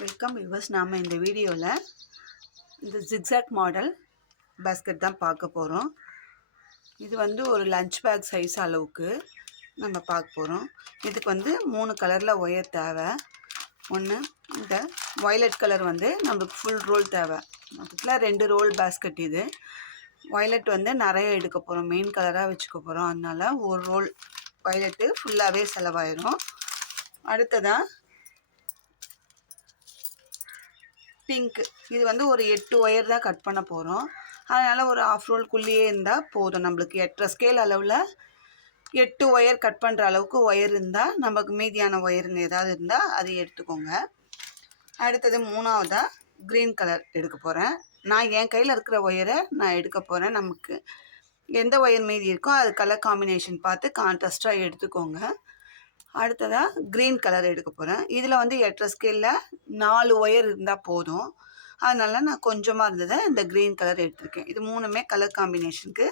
Welcome viewers. நாம் இந்த வீடியோவில் இந்த ஜிக்ஸாக் மாடல் பேஸ்கெட் தான் பார்க்க போகிறோம். இது வந்து ஒரு லஞ்ச் பேக் சைஸ் அளவுக்கு நம்ம பார்க்க போகிறோம். இதுக்கு வந்து 3 கலரில் ஒயர் தேவை. ஒன்று இந்த வயலட் கலர் வந்து நம்மளுக்கு ஃபுல் ரோல் தேவை. மொத்தத்தில் 2 ரோல் பேஸ்கெட். இது வயலட் வந்து நிறைய எடுக்க போகிறோம், மெயின் கலராக வச்சுக்க போகிறோம். அதனால் ஒரு ரோல் வயலட்டு ஃபுல்லாகவே செலவாயிரும். அடுத்ததாக பிங்க். இது வந்து ஒரு 8 ஒயர் தான் கட் பண்ண போகிறோம். அதனால் ஒரு ஆஃப் ரோல்குள்ளேயே இருந்தால் போதும். நம்மளுக்கு 8.5 ஸ்கேல் அளவில் 8 ஒயர் கட் பண்ணுற அளவுக்கு ஒயர் இருந்தால், நமக்கு மீதியான ஒயருங்க ஏதாவது இருந்தால் அதை எடுத்துக்கோங்க. அடுத்தது 3ஆவதாக க்ரீன் கலர் எடுக்க போகிறேன். நான் என் கையில் இருக்கிற ஒயரை நான் எடுக்க போகிறேன். நமக்கு எந்த ஒயர் மீதி இருக்கோ அது கலர் காம்பினேஷன் பார்த்து கான்ட்ராஸ்டாக எடுத்துக்கோங்க. அடுத்ததாக க்ரீன் கலர் எடுக்க போகிறேன். இதில் வந்து 8.5 ஸ்கேலில் 4 ஒயர் இருந்தால் போதும். அதனால் நான் கொஞ்சமாக இருந்ததை இந்த க்ரீன் கலர் எடுத்திருக்கேன். இது 3மே கலர் காம்பினேஷனுக்கு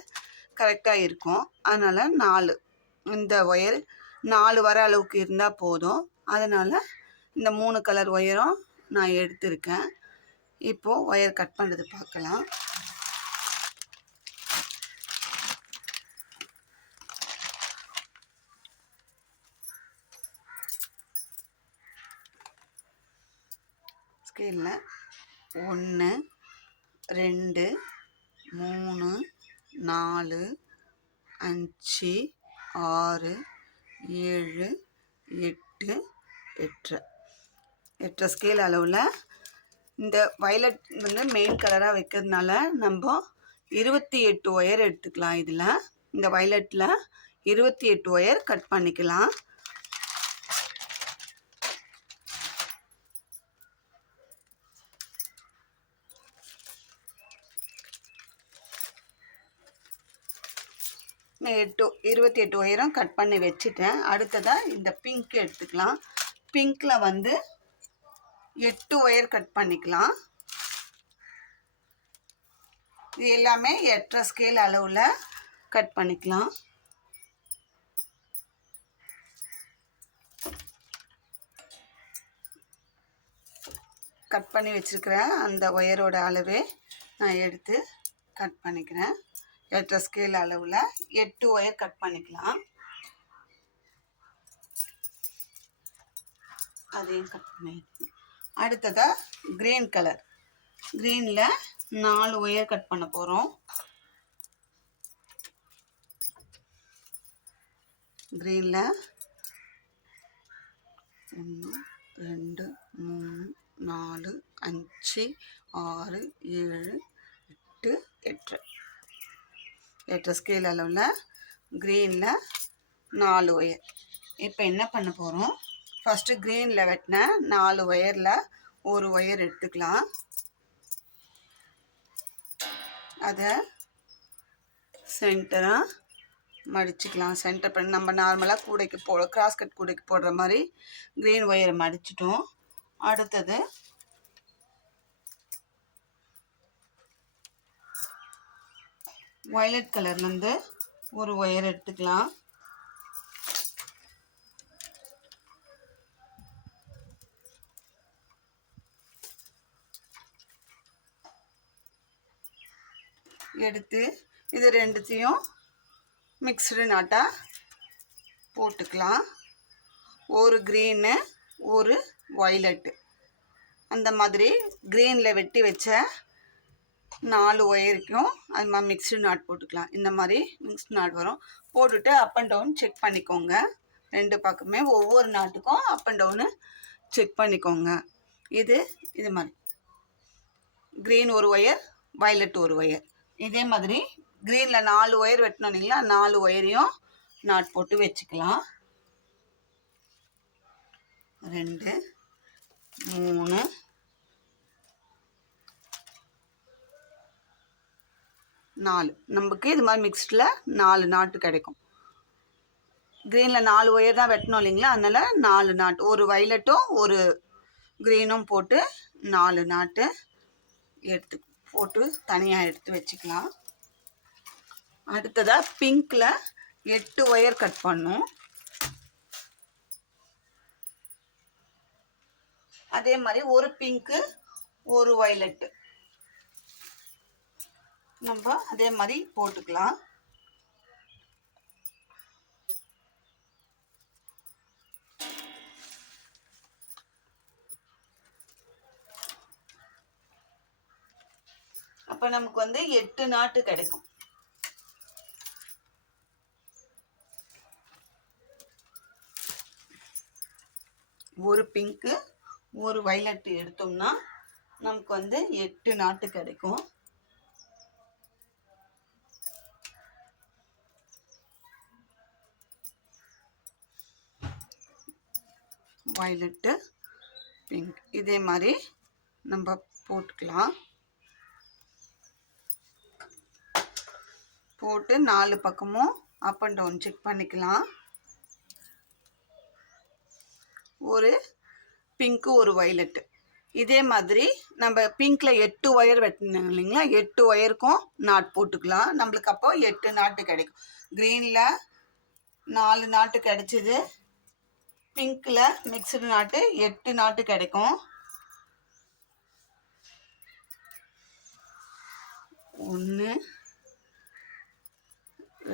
கரெக்டாக இருக்கும். அதனால் 4 இந்த ஒயர் 4 வர அளவுக்கு இருந்தால் போதும். அதனால் இந்த 3 கலர் ஒயரும் நான் எடுத்திருக்கேன். இப்போது ஒயர் கட் பண்ணுறது பார்க்கலாம். ஸ்கேலில் 1 2 3 4 5 6 7 8 8 ஸ்கேல் அளவில் இந்த வயலட் வந்து மெயின் கலராக வைக்கிறதுனால நம்ம 28 ஒயர் எடுத்துக்கலாம். இதில் இந்த வயலட்டில் 28 ஒயர் கட் பண்ணிக்கலாம். நான் 28 ஒயரும் கட் பண்ணி வச்சுட்டேன். அடுத்ததாக இந்த பிங்க் எடுத்துக்கலாம். பிங்க்கில் வந்து 8 ஒயர் கட் பண்ணிக்கலாம். இது எல்லாமே 8.5 ஸ்கேல் அளவில் கட் பண்ணிக்கலாம். கட் பண்ணி வச்சுருக்கிற அந்த ஒயரோட அளவே நான் எடுத்து கட் பண்ணிக்கிறேன். 8.5 ஸ்கேல் அளவில் 8 ஒயர் கட் பண்ணிக்கலாம். அதையும் கட் பண்ணி அடுத்ததாக க்ரீன் கலர். க்ரீனில் 4 ஒயர் கட் பண்ண போகிறோம். க்ரீனில் 1 2 3 4 5 6 7 8 8 ஸ்கேல் அளவில் க்ரீனில் 4 ஒயர். இப்போ என்ன பண்ண போகிறோம், ஃபஸ்ட்டு க்ரீனில் வெட்டின 4 ஒயரில் ஒரு ஒயர் எடுத்துக்கலாம். அதை சென்டராக மடிச்சுக்கலாம். சென்டர் பண்ணி நம்ம நார்மலாக கூடைக்கு கிராஸ் கட் கூடைக்கு போடுற மாதிரி க்ரீன் ஒயரை மடிச்சிட்டோம். அடுத்தது வயலட் கலர்லேருந்து ஒரு ஒயர் எடுத்துக்கலாம். எடுத்து இது ரெண்டுத்தையும் மிக்ஸ்டு நாட்டாக போட்டுக்கலாம். ஒரு க்ரீனு ஒரு வயலட்டு, அந்த மாதிரி க்ரீனில் வெட்டி வச்ச 4 ஒயருக்கும் அது மாதிரி மிக்ஸ்டு நாட் போட்டுக்கலாம். இந்த மாதிரி மிக்ஸ்டு நாட் வரும். போட்டுட்டு அப் அண்ட் டவுன் செக் பண்ணிக்கோங்க. 2 பக்கமே ஒவ்வொரு நாட்டுக்கும் அப் அண்ட் டவுனு செக் பண்ணிக்கோங்க. இது மாதிரி க்ரீன் ஒரு ஒயர், வயலட் ஒரு ஒயர். இதே மாதிரி க்ரீனில் 4 ஒயர் வெட்டணும் இல்லைங்களா, 4 ஒயரையும் நாட் போட்டு வச்சுக்கலாம். 2 3 4 நமக்கு இது மாதிரி மிக்ஸ்டில் 4 நாட்டு கிடைக்கும். க்ரீனில் 4 ஒயர் தான் வெட்டணும் இல்லைங்களா, அதனால் 4 நாட்டு, ஒரு வயலட்டும் ஒரு க்ரீனும் போட்டு 4 நாட்டு எடுத்து போட்டு தனியாக எடுத்து வச்சுக்கலாம். அடுத்ததாக பிங்க்கில் 8 ஒயர் கட் பண்ணும். அதே மாதிரி ஒரு பிங்க்கு ஒரு வயலட்டு நம்ம அதே மாதிரி போட்டுக்கலாம். அப்போ நமக்கு வந்து 8 நாட்டு கிடைக்கும். ஒரு பிங்க்கு ஒரு வயலட் எடுத்தோம்னா நமக்கு வந்து 8 நாட்டு கிடைக்கும். வயலட்டு பிங்க் இதே மாதிரி நம்ம போட்டுக்கலாம். போட்டு 4 பக்கமும் அப் அண்ட் டவுன் செக் பண்ணிக்கலாம். ஒரு பிங்க்கு ஒரு வயலட்டு இதே மாதிரி நம்ம பிங்க்கில் 8 ஒயர் வெட்டினோம் இல்லைங்களா, 8 ஒயருக்கும் நாட் போட்டுக்கலாம். நம்மளுக்கு அப்போ 8 நாட்டு கிடைக்கும். க்ரீனில் 4 நாட்டு கிடைச்சிது, பிங்க்கில் மிக்சடு நாட்டு 8 நாட்டு கிடைக்கும். 1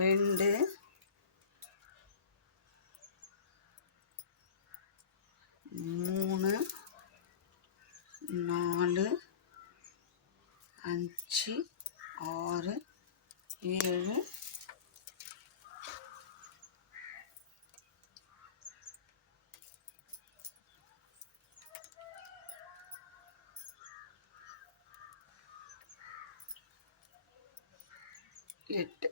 2 3 4 5 6 7 8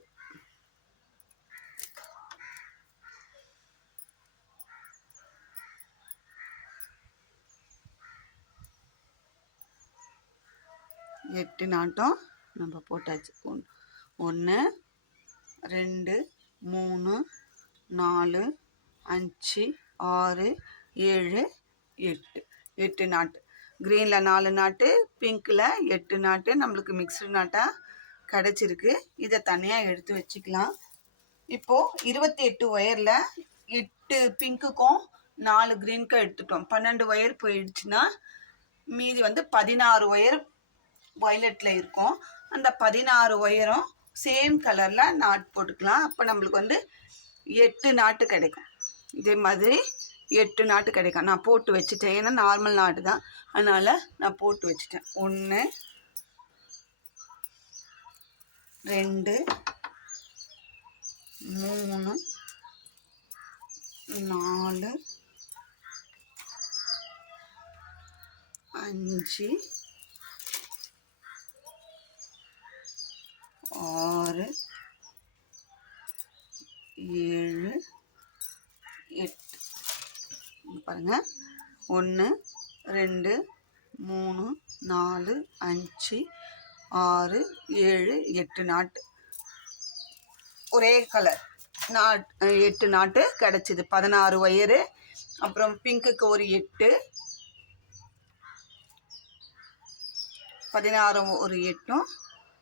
8 நாட்டம் நம்ம போட்டாச்சு. 1 2 3 4 5 6 7 8 8 நாட்டு. க்ரீனில் 4 நாட்டு, பிங்க்கில் 8 நாட்டு நம்மளுக்கு மிக்சடு நாட்டாக கிடச்சிருக்கு. இதை தனியாக எடுத்து வச்சுக்கலாம். இப்போது 28 ஒயரில் 8 பிங்க்குக்கும் 4 க்ரீனுக்கும் எடுத்துட்டோம். 12 ஒயர் போயிடுச்சுன்னா மீதி வந்து 16 ஒயர் வயலட்டில் இருக்கும். அந்த 16 ஒயரும் சேம் கலரில் நாட் போட்டுக்கலாம். அப்போ நம்மளுக்கு வந்து 8 நாட்டு கிடைக்கும். இதே மாதிரி 8 நாட்டு கிடைக்கும். நான் போட்டு வச்சுட்டேன், ஏன்னா நார்மல் நாட்டு தான், அதனால் நான் போட்டு வச்சுட்டேன். 1 2 3 4 5 6 7 8 பாருங்கள். 1 2 3 4 5 6 7 8 நாட்டு ஒரே கலர் 8 நாட்டு கிடச்சிது. 16 ஒயரு, அப்புறம் பிங்க்குக்கு ஒரு 8, 16 ஒரு 8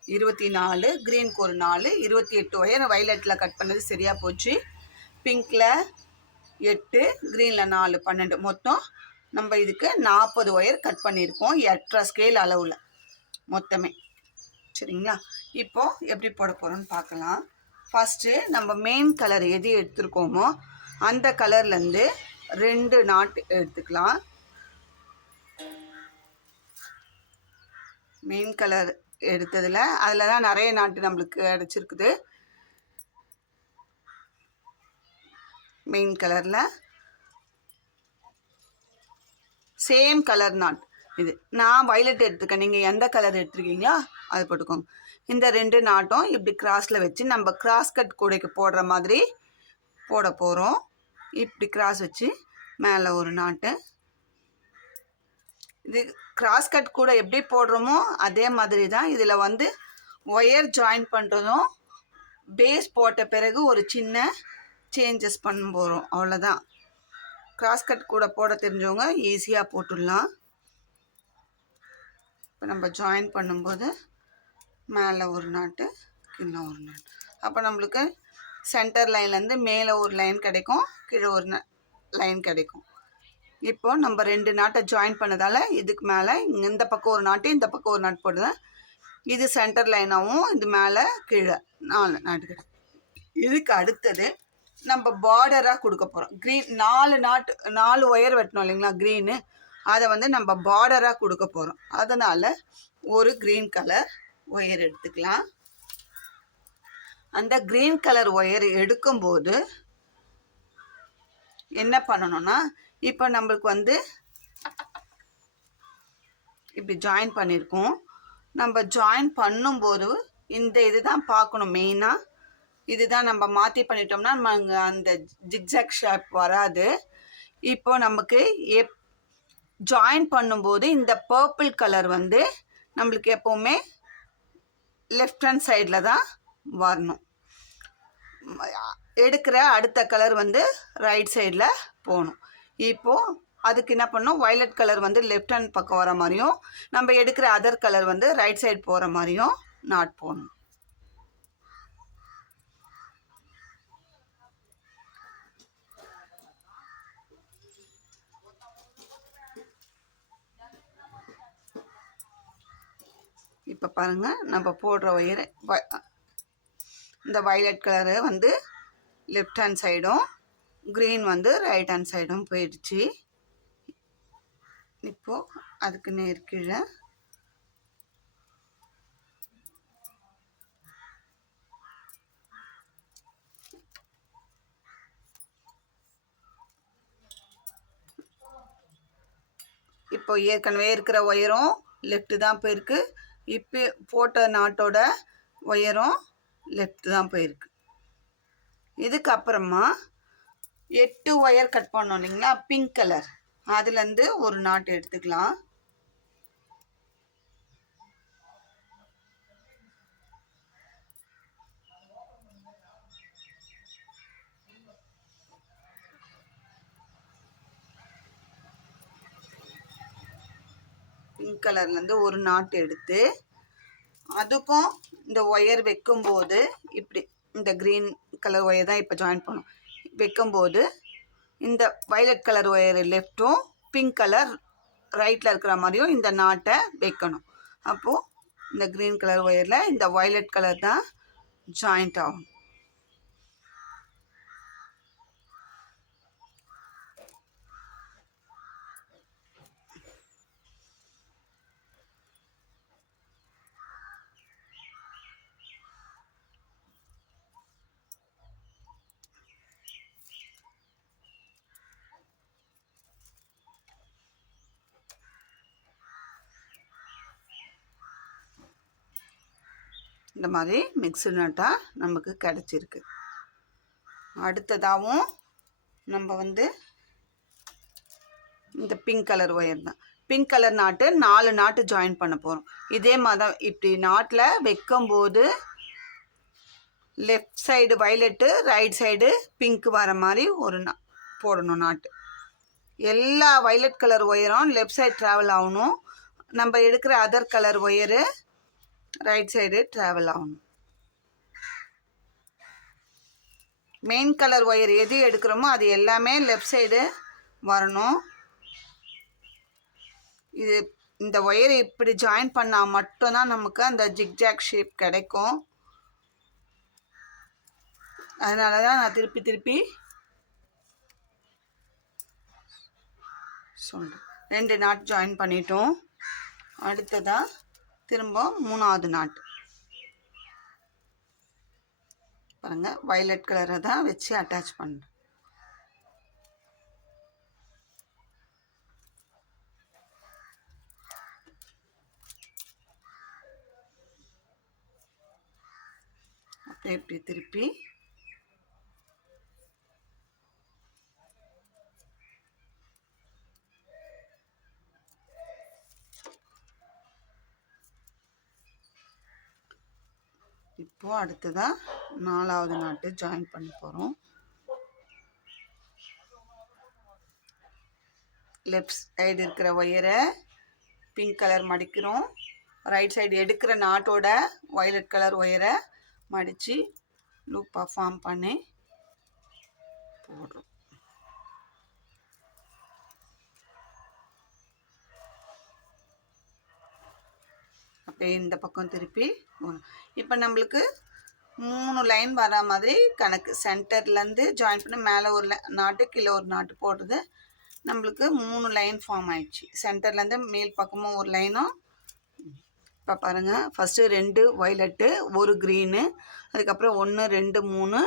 24, க்ரீனுக்கு ஒரு 4, 28 ஒயர் வயலட்டில் கட் பண்ணது சரியாக போச்சு. பிங்க்கில் 8, க்ரீனில் 4, 12, மொத்தம் நம்ம இதுக்கு 40 ஒயர் கட் பண்ணியிருக்கோம். 8.5 ஸ்கேல் அளவில் மொத்தமே. சரிங்களா? இப்போது எப்படி போட போகிறோன்னு பார்க்கலாம். ஃபஸ்ட்டு நம்ம மெயின் கலர் எது எடுத்துருக்கோமோ அந்த கலர்லேருந்து 2 நாட்டு எடுத்துக்கலாம். மெயின் கலர் எடுத்ததில் அதில் தான் நிறைய நாட்டு நம்மளுக்கு கிடச்சிருக்குது. மெயின் கலரில் சேம் கலர் நாட் இது. நான் வயலட் எடுத்துக்கேன், நீங்கள் எந்த கலர் எடுத்துருக்கீங்களோ அது போட்டுக்கோங்க. இந்த 2 நாட்டும் இப்படி கிராஸில் வச்சு நம்ம கிராஸ் கட் கூடைக்கு போடுற மாதிரி போட போகிறோம். இப்படி கிராஸ் வச்சு மேலே ஒரு நாட்டு. இது கிராஸ் கட் கூட எப்படி போடுறோமோ அதே மாதிரி தான் இதில் வந்து ஒயர் ஜாயின் பண்ணுறதும் பேஸ் போட்ட பிறகு ஒரு சின்ன சேஞ்சஸ் பண்ண போகிறோம், அவ்வளோதான். கிராஸ் கட் கூட போட தெரிஞ்சவங்க ஈஸியாக போட்டுடலாம். இப்போ நம்ம ஜாயின் பண்ணும்போது மேலே ஒரு நாட்டு கீழே ஒரு நாட்டு. அப்போ நம்மளுக்கு சென்டர் லைன்லேருந்து மேலே ஒரு லைன் கிடைக்கும், கீழே ஒரு லைன் கிடைக்கும். இப்போ நம்ம 2 நாட்டை ஜாயின் பண்ணதால் இதுக்கு மேலே இந்த பக்கம் ஒரு நாட்டு இந்த பக்கம் ஒரு நாட்டு போடுவேன். இது சென்டர் லைனாகவும் இது மேலே கீழே 4 நாட்டு. இதுக்கு அடுத்தது நம்ம பார்டராக கொடுக்க போகிறோம். க்ரீன் 4 ஒயர் வெட்டணும் இல்லைங்களா க்ரீனு, அதை வந்து நம்ம பார்டராக கொடுக்க போகிறோம். அதனால் ஒரு க்ரீன் கலர் ஒயர் எடுத்துக்கலாம். அந்த க்ரீன் கலர் ஒயர் எடுக்கும்போது என்ன பண்ணணும்னா, இப்போ நம்மளுக்கு வந்து இப்படி ஜாயின் பண்ணியிருக்கோம். நம்ம ஜாயின் பண்ணும்போது இந்த இது தான் பார்க்கணும் மெயினாக. இதுதான் நம்ம மாற்றி பண்ணிட்டோம்னா நம்ம அந்த ஜிக்ஜாக் ஷேப் வராது. இப்போ நமக்கு ஜாயின் பண்ணும்போது இந்த பர்பிள் கலர் வந்து நம்மளுக்கு எப்போவுமே லெஃப்ட் ஹேண்ட் சைடில் தான் வரணும். எடுக்கிற அடுத்த கலர் வந்து ரைட் சைடில் போகணும். இப்போது அதுக்கு என்ன பண்ணணும், வயலட் கலர் வந்து லெஃப்ட் ஹேண்ட் பக்கம் வர மாதிரியும் நம்ம எடுக்கிற அதர் கலர் வந்து ரைட் சைடு போகிற மாதிரியும் நாட் போடணும். இப்போ பாருங்கள், நம்ம போடுற ஒயர் இந்த வயலட் கலரு வந்து லெஃப்ட் ஹேண்ட் சைடும் க்ரீன் வந்து ரைட் ஹேண்ட் சைடும் போயிடுச்சு. இப்போது அதுக்கு நேர் கீழே இப்போ ஏற்கனவே இருக்கிற ஒயரும் லெஃப்ட்டு தான் போயிருக்கு. இப்போ போட்ட நாட்டோட ஒயரும் லெஃப்ட் தான் போயிருக்கு. இதுக்கப்புறமா 8 ஒயர் கட் பண்ணோம் இல்லைங்களா பிங்க் கலர், அதுலேருந்து ஒரு நாட் எடுத்துக்கலாம். பிங்க் கலர்லேருந்து ஒரு நாட் எடுத்து அதுக்கும் இந்த ஒயர் வைக்கும்போது இப்படி இந்த க்ரீன் கலர் ஒயர் தான் இப்போ ஜாயின் பண்ணும். வைக்கும்போது இந்த வயலட் கலர் ஒயர் லெஃப்ட்டும் பிங்க் கலர் ரைட்டில் இருக்கிற மாதிரியும் இந்த நாட்டை வைக்கணும். அப்போது இந்த க்ரீன் கலர் ஒயரில் இந்த வயலட் கலர் தான் ஜாயிண்ட் ஆகும். இந்த மாதிரி மிக்ஸு நட்டாக நமக்கு கிடச்சிருக்கு. அடுத்ததாகவும் நம்ம வந்து இந்த பிங்க் கலர் ஒயர் தான், பிங்க் கலர் நாட்டு 4 நாட்டு ஜாயின் பண்ண போகிறோம். இதே மாதிரி தான் இப்படி நாட்டில் வைக்கும்போது left side violet right side pink வர மாதிரி ஒரு போடணும் நாட்டு. எல்லா வயலட் கலர் ஒயரும் லெஃப்ட் சைடு ட்ராவல் ஆகணும். நம்ம எடுக்கிற other colour wire right side travel ஆகணும். மெயின் கலர் ஒயர் எது எடுக்கிறோமோ அது எல்லாமே லெஃப்ட் சைடு வரணும். இது இந்த ஒயரை இப்படி ஜாயின் பண்ணால் மட்டும்தான் நமக்கு அந்த ஜிக்ஜாக் ஷேப் கிடைக்கும். அதனால தான் நான் திருப்பி திருப்பி சொல்கிறேன். 2 நாட் ஜாயின் பண்ணிட்டோம். அடுத்ததாக திரும்ப 3வது நாட் பாருங்கள், வயலட் கலரை தான் வச்சு அட்டாச் பண்ணுறேன். அப்படியே இப்படி திருப்பி இப்போது அடுத்ததாக 4வது நாட்டு ஜாயின் பண்ண போகிறோம். லெஃப்ட் சைடு இருக்கிற ஒயரை பிங்க் கலர் மடிக்கிறோம். ரைட் சைடு எடுக்கிற நாட்டோட வயலட் கலர் ஒயரை மடித்து லூப்பாக ஃபார்ம் பண்ணி போடுறோம். அப்படியே இந்த பக்கம் திருப்பி இப்போ நம்மளுக்கு 3 லைன் வர மாதிரி கணக்கு. சென்டர்லேருந்து ஜாயின் பண்ண மேலே ஒரு நாட்டு கீழே ஒரு நாட்டு போடுறது நம்மளுக்கு 3 லைன் ஃபார்ம் ஆயிடுச்சு. சென்டர்லேருந்து மேல் பக்கமும் ஒரு லைனும். இப்போ பாருங்கள், ஃபஸ்ட்டு 2 வயலட்டு, ஒரு க்ரீனு, அதுக்கப்புறம் 1 2 3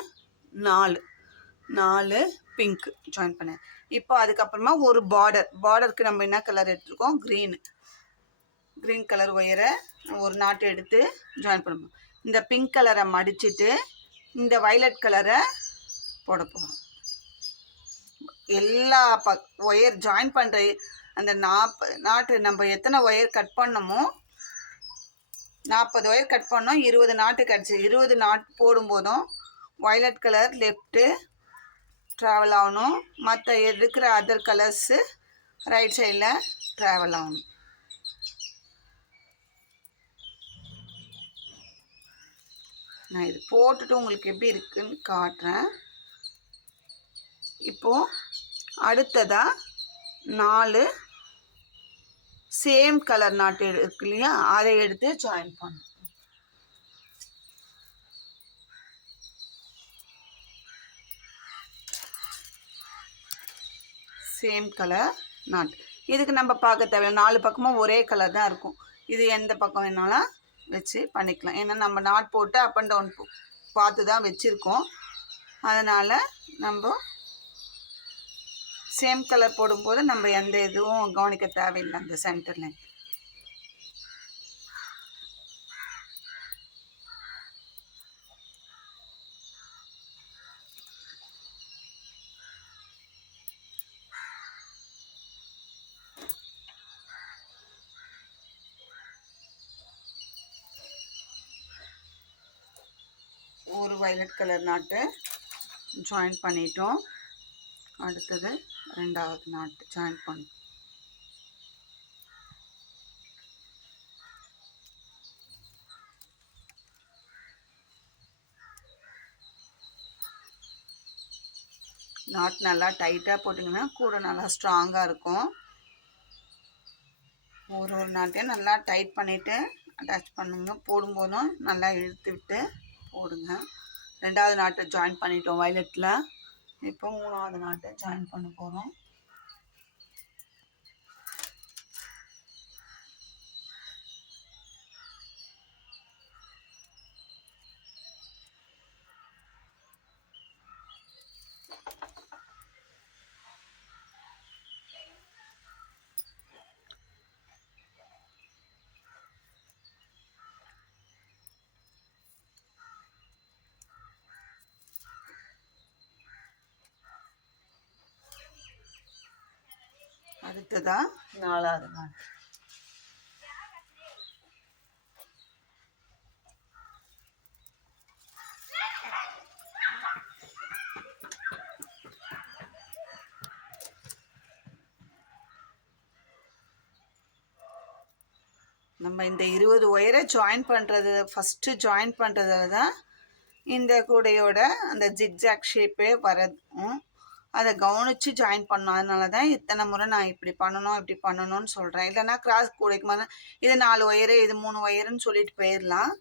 4 பிங்க்கு ஜாயின் பண்ணேன். இப்போ அதுக்கப்புறமா ஒரு பார்டருக்கு நம்ம என்ன கலர் எடுத்துருக்கோம்? க்ரீன் கலர் ஒயரை ஒரு நாட்டு எடுத்து ஜாயின் பண்ணணும். இந்த பிங்க் கலரை மடிச்சுட்டு இந்த வயலட் கலரை போட போகிறோம். எல்லா ஒயர் ஜாயின் பண்ணுற அந்த நாட்டு நம்ம எத்தனை ஒயர் கட் பண்ணமோ 40 ஒயர் கட் பண்ணோம், 20 நாட்டு கிடச்சி. 20 நாட்டு போடும்போதும் வயலட் கலர் லெஃப்ட்டு ட்ராவல் ஆகணும், மற்ற இருக்கிற அதர் கலர்ஸு ரைட் சைடில் ட்ராவல் ஆகணும். நான் இது போட்டுட்டு உங்களுக்கு எப்படி இருக்குன்னு காட்டுறேன். இப்போது அடுத்ததாக 4 சேம் கலர் நாட்டு இருக்கு இல்லையா, அதை எடுத்து ஜாயின் பண்ணணும். Same colour not. இதுக்கு நம்ம பார்க்க தேவையில்லை, 4 பக்கமும் ஒரே கலர் தான் இருக்கும். இது எந்த பக்கம் வேணாலும் வச்சு பண்ணிக்கலாம். ஏன்னா நம்ம நாட் போட்டு அப் அண்ட் டவுன் பார்த்து தான் வச்சுருக்கோம். அதனால் நம்ம சேம் கலர் போடும்போது நம்ம எந்த இதுவும் கவனிக்க தேவையில்லை. அந்த சென்டரில் ஒரு வயலட் கலர் நாட்டு ஜாயின் பண்ணிட்டோம். அடுத்தது 2வது நாட்டு ஜாயின் பண்ணோம். நாட் நல்லா டைட்டாக போட்டிங்கன்னா கூட நல்லா ஸ்ட்ராங்காக இருக்கும். ஒரு நாட்டையும் நல்லா டைட் பண்ணிவிட்டு அட்டாச் பண்ணுங்க. போடும்போதும் நல்லா இழுத்து விட்டு போடுங்க. 2வது நாட்டை ஜாயின் பண்ணிட்டோம் வயலட்டில். இப்போ 3வது நாட்டை ஜாயின் பண்ண போகிறோம். அடுத்ததாக 4வது நாட்டு. நம்ம இந்த 20 ஒயரை ஜாயின் பண்ணுறது, ஃபஸ்ட்டு ஜாயின் பண்ணுறதுல தான் இந்த கூடையோட அந்த ஜிக்ஜாக் ஷேப்பே வரதும் அதை கவனித்து ஜாயின் பண்ணணும். அதனால தான் இத்தனை முறை நான் இப்படி பண்ணணும்னு சொல்கிறேன். இல்லைனா கிராஸ் கூடைக்கு மாதிரி இது 4 ஒயரு இது 3 ஒயருன்னு சொல்லிட்டு போயிடலாம்.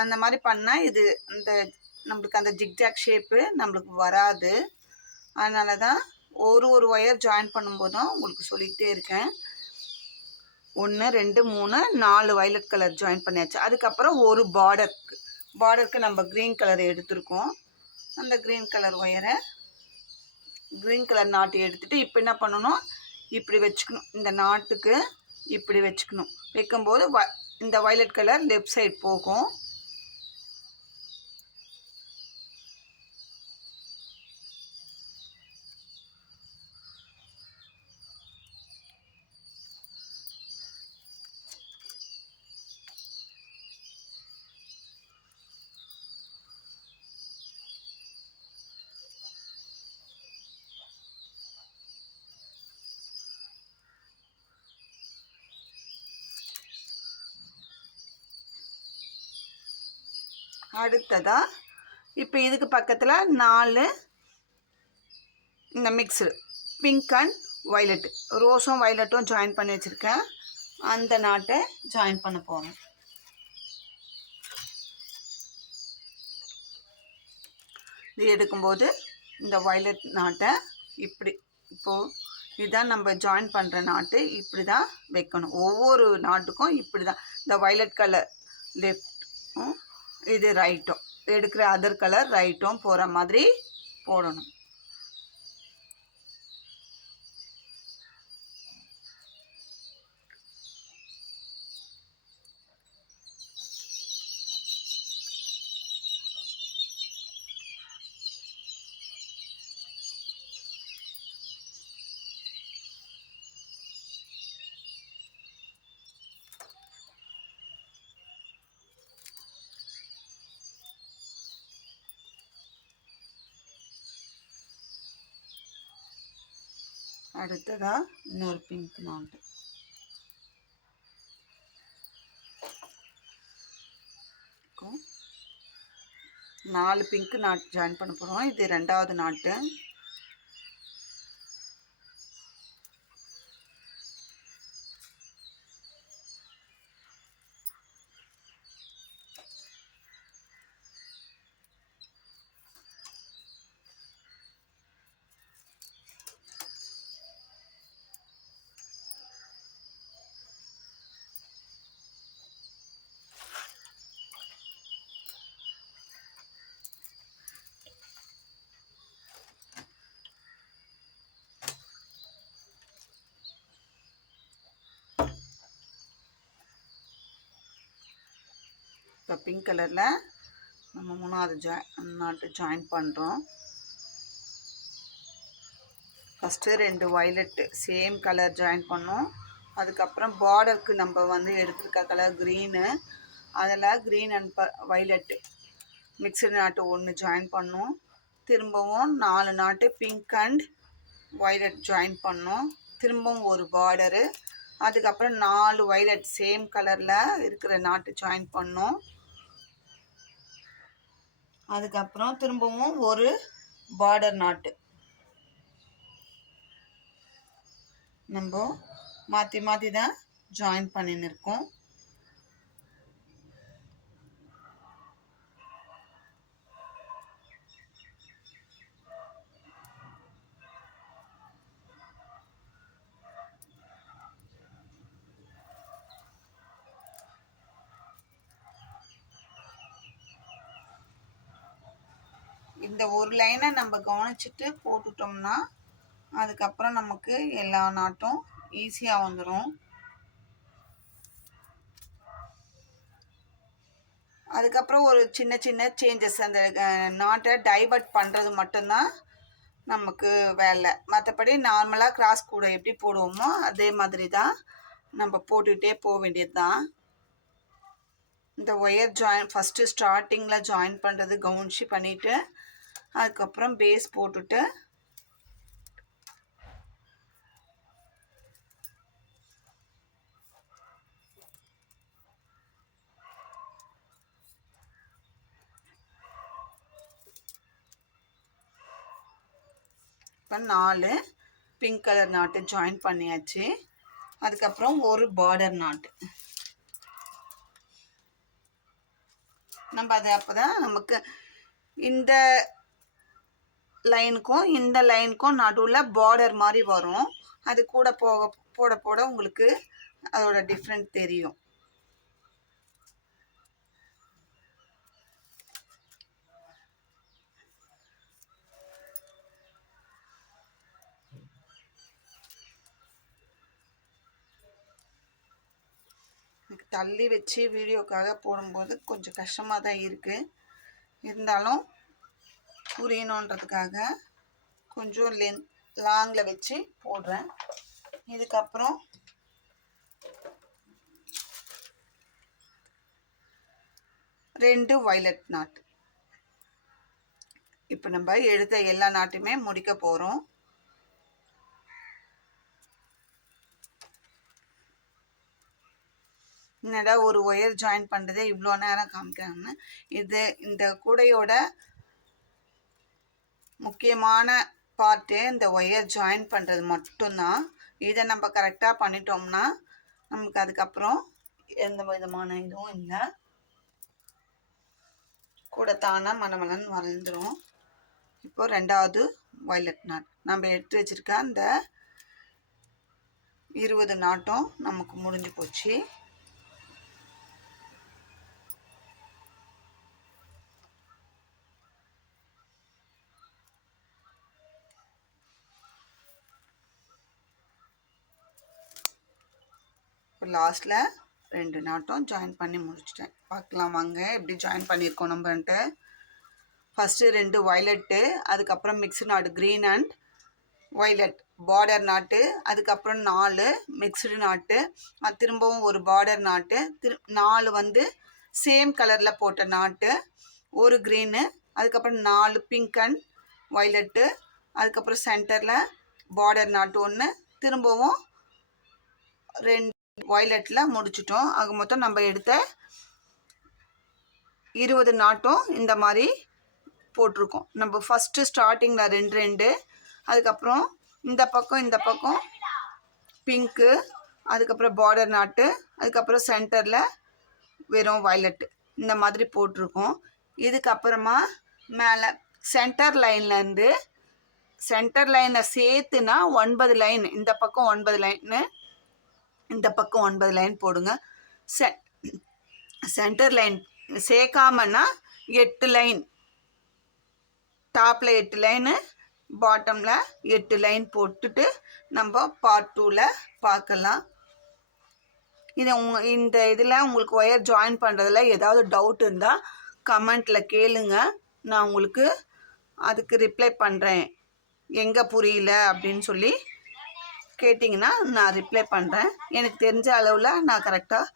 அந்த மாதிரி பண்ணால் இது நம்மளுக்கு அந்த ஜிக்ஜாக் ஷேப்பு நம்மளுக்கு வராது. அதனால தான் ஒரு ஒயர் ஜாயின் பண்ணும்போதும் உங்களுக்கு சொல்லிக்கிட்டே இருக்கேன். 1 2 3 4 வயலட் கலர் ஜாயின் பண்ணியாச்சு. அதுக்கப்புறம் ஒரு பார்டருக்கு நம்ம க்ரீன் கலர் எடுத்துருக்கோம். அந்த க்ரீன் கலர் ஒயரை க்ரீன் கலர் நாட்டு எடுத்துகிட்டு இப்போ என்ன பண்ணணும், இப்படி வச்சுக்கணும். இந்த நாட்டுக்கு இப்படி வச்சுக்கணும். வைக்கும்போது இந்த வயலட் கலர் லெஃப்ட் சைட் போகும். அடுத்ததாக இப்போ இதுக்கு பக்கத்தில் 4 இந்த மிக்ஸு பிங்க் அண்ட் வயலட்டு, ரோஸும் வயலட்டும் ஜாயின் பண்ணி வச்சுருக்கேன். அந்த நாட்டை ஜாயின் பண்ண போகிறேன். இது எடுக்கும்போது இந்த வயலட் நாட்டை இப்படி, இப்போது இதுதான் நம்ம ஜாயின் பண்ணுற நாட்டு, இப்படி தான் வைக்கணும். ஒவ்வொரு நாட்டுக்கும் இப்படி தான். இந்த வயலட் கலர் லெஃப்ட்டும் இது ரைட்டும், எடுக்கிற அதர் கலர் ரைட்டும் போகிற மாதிரி போடணும். அடுத்ததாக இன்னொரு பிங்க் நாட்டு. நாலு பிங்க் நாட்டு ஜாயின் பண்ண போகிறோம். இது ரெண்டாவது நாட்டு. இப்போ பிங்க் கலரில் நம்ம மூணாவது நாட்டு ஜாயின் பண்ணுறோம். First 2 violet same colour join பண்ணோம். அதுக்கப்புறம் பார்டருக்கு நம்ம வந்து எடுத்துருக்க கலர் க்ரீனு, அதில் க்ரீன் அண்ட் வயலட்டு மிக்சடு நாட்டு 1 ஜாயின் பண்ணோம். திரும்பவும் 4 நாட்டு பிங்க் அண்ட் வயலட் ஜாயின் பண்ணோம். திரும்பவும் ஒரு பார்டரு, அதுக்கப்புறம் 4 வயலட் சேம் கலரில் இருக்கிற நாட்டு ஜாயின் பண்ணோம். அதுக்கப்புறம் திரும்பவும் ஒரு பார்டர் நாட்டு நம்ம மாற்றி மாற்றி தான் ஜாயின் பண்ணின்னு இருக்கோம். இந்த ஒரு லைனை நம்ம கவனிச்சுட்டு போட்டுட்டோம்னா அதுக்கப்புறம் நமக்கு எல்லா நாட்டும் ஈஸியாக வந்துடும். அதுக்கப்புறம் ஒரு சின்ன சின்ன சேஞ்சஸ், அந்த நாட்டை டைவர்ட் பண்ணுறது மட்டும்தான் நமக்கு வேலை. மற்றபடி நார்மலாக கிராஸ் கூட எப்படி போடுவோமோ அதே மாதிரி தான் நம்ம போட்டுகிட்டே போக வேண்டியது தான். இந்த ஒயர் ஜாயின் ஃபஸ்ட்டு ஸ்டார்டிங்கில் ஜாயின் பண்ணுறது கவுன்ஷி பண்ணிவிட்டு அதுக்கப்புறம் பேஸ் போட்டுட்டு இப்போ 4 பிங்க் கலர் நாட்டு ஜாயின் பண்ணியாச்சு. அதுக்கப்புறம் ஒரு பார்டர் நாட்டு நம்ம அது அப்போ தான் நமக்கு இந்த லைனுக்கும் இந்த லைனுக்கும் நடுவில் பார்டர் மாதிரி வரும். அது கூட போட போட உங்களுக்கு அதோட டிஃப்ரெண்ட் தெரியும். தள்ளி வச்சு வீடியோக்காக போடும்போது கொஞ்சம் கஷ்டமாக தான் இருக்குது. இருந்தாலும் புரியணுன்றதுக்காக கொஞ்சம் லாங்கில் வச்சு போடுறேன். இதுக்கப்புறம் ரெண்டு வயலட் நாட். இப்போ நம்ம எடுத்த எல்லா நாட்டுமே முடிக்க போகிறோம். என்னடா ஒரு ஒயர் ஜாயின் பண்ணுறதே இவ்வளோ நேரம் காமிக்கிறாங்க. இது இந்த கூடையோட முக்கியமான பார்ட்டு இந்த ஒயர் ஜாயின் பண்ணுறது மட்டும்தான். இதை நம்ம கரெக்டாக பண்ணிட்டோம்னா நமக்கு அதுக்கப்புறம் எந்த விதமான இதுவும் இல்லை, கூட தானாக மலமலன்னு வளர்ந்துடும். இப்போது ரெண்டாவது வயலட் நாட் நம்ம எடுத்து வச்சுருக்க அந்த 20 நாட்டும் நமக்கு முடிஞ்சு போச்சு. இப்போ லாஸ்ட்டில் 2 நாட்டும் ஜாயின் பண்ணி முடிச்சிட்டேன். பார்க்கலாம் வாங்க எப்படி ஜாயின் பண்ணியிருக்கோம் நம்மன்ட்டு. ஃபஸ்ட்டு 2 வயலட்டு, அதுக்கப்புறம் mixed not green and violet border நாட்டு, அதுக்கப்புறம் 4 மிக்ஸ்டு நாட்டு, அது திரும்பவும் ஒரு பார்டர் நாட்டு, 4 வந்து சேம் கலரில் போட்ட நாட்டு, ஒரு க்ரீனு, அதுக்கப்புறம் 4 பிங்க் அண்ட் வயலட்டு, அதுக்கப்புறம் சென்டரில் பார்டர் நாட்டு 1, திரும்பவும் 2 வயலட்டில் முடிச்சிட்டோம். ஆக மொத்தம் நம்ம எடுத்த 20 நாட்டும் இந்த மாதிரி போட்டிருக்கோம். நம்ம ஃபஸ்ட்டு ஸ்டார்டிங்கில் 2 அதுக்கப்புறம் இந்த பக்கம் பிங்க்கு, அதுக்கப்புறம் பார்டர் நாட்டு, அதுக்கப்புறம் சென்டரில் வெறும் வயலட்டு இந்த மாதிரி போட்டிருக்கோம். இதுக்கப்புறமா மேலே சென்டர் லைன்லேருந்து சென்டர் லைனை சேர்த்துனா 9 லைன், இந்த பக்கம் 9 லைன்னு, இந்த பக்கம் 9 லைன் போடுங்க. சென்டர் லைன் சேர்க்காமன்னா 8 லைன், டாப்பில் 8 லைனு, பாட்டமில் 8 லைன் போட்டுட்டு நம்ம பார்ட் 2ல் பார்க்கலாம். இந்த இதில் உங்களுக்கு ஒயர் ஜாயின் பண்ணுறதுல ஏதாவது டவுட் இருந்தால் கமெண்ட்டில் கேளுங்க, நான் உங்களுக்கு அதுக்கு ரிப்ளை பண்ணுறேன். எங்கே புரியல அப்படின்னு சொல்லி கேட்டிங்கன்னா நான் ரிப்ளை பண்ணுறேன். எனக்கு தெரிஞ்ச அளவில் நான் கரெக்டாக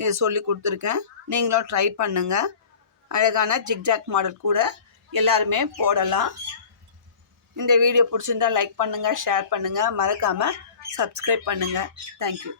இது சொல்லி கொடுத்துருக்கேன். நீங்களும் ட்ரை பண்ணுங்கள். அழகான ஜிக்ஜாக் மாடல் கூட எல்லாருமே போடலாம். இந்த வீடியோ பிடிச்சிருந்தால் லைக் பண்ணுங்கள், ஷேர் பண்ணுங்கள், மறக்காமல் சப்ஸ்கிரைப் பண்ணுங்கள். தேங்க்யூ.